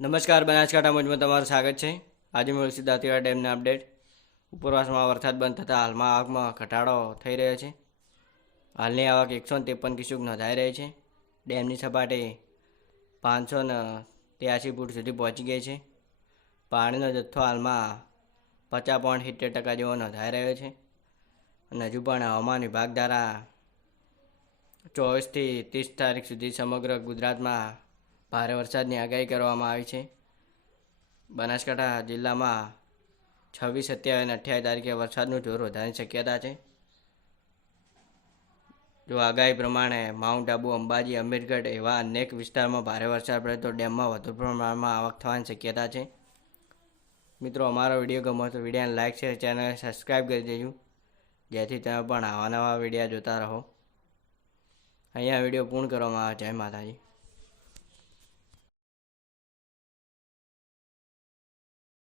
નમસ્કાર, બનાસકાંઠા મુજમાં તમારું સ્વાગત છે। આજે મળશે દાંતીવાડા ડેમના અપડેટ। ઉપરવાસમાં વરસાદ બંધ થતાં હાલમાં આવકમાં ઘટાડો થઈ રહ્યો છે। હાલની આવક 153 ક્યુસેક નોંધાઈ રહી છે। ડેમની સપાટી 583 ફૂટ સુધી પહોંચી ગઈ છે। પાણીનો જથ્થો હાલમાં 50.70% જેવો નોંધાઈ રહ્યો છે। અને હજુ પણ હવામાન વિભાગ દ્વારા 24 થી 30 તારીખ સુધી સમગ્ર ગુજરાતમાં ભારે વરસાદની આગાહી કરવામાં આવી છે। બનાસકાંઠા જિલ્લામાં 26, 27 અને 28 તારીખે વરસાદનું જોર વધવાની શક્યતા છે। જો આગાહી પ્રમાણે માઉન્ટ આબુ, અંબાજી, અમીરગઢ એવા અનેક વિસ્તારમાં ભારે વરસાદ પડે તો ડેમમાં વધુ પ્રમાણમાં આવક થવાની શક્યતા છે। મિત્રો, અમારો વિડીયો ગમો તો વિડીયોને લાઇક, શેર, ચેનલ સબસ્ક્રાઈબ કરી દેજો, જેથી તમે પણ આવા નવા વિડીયો જોતા રહો। અહીંયા વિડીયો પૂર્ણ કરવામાં આવે। જય માતાજી।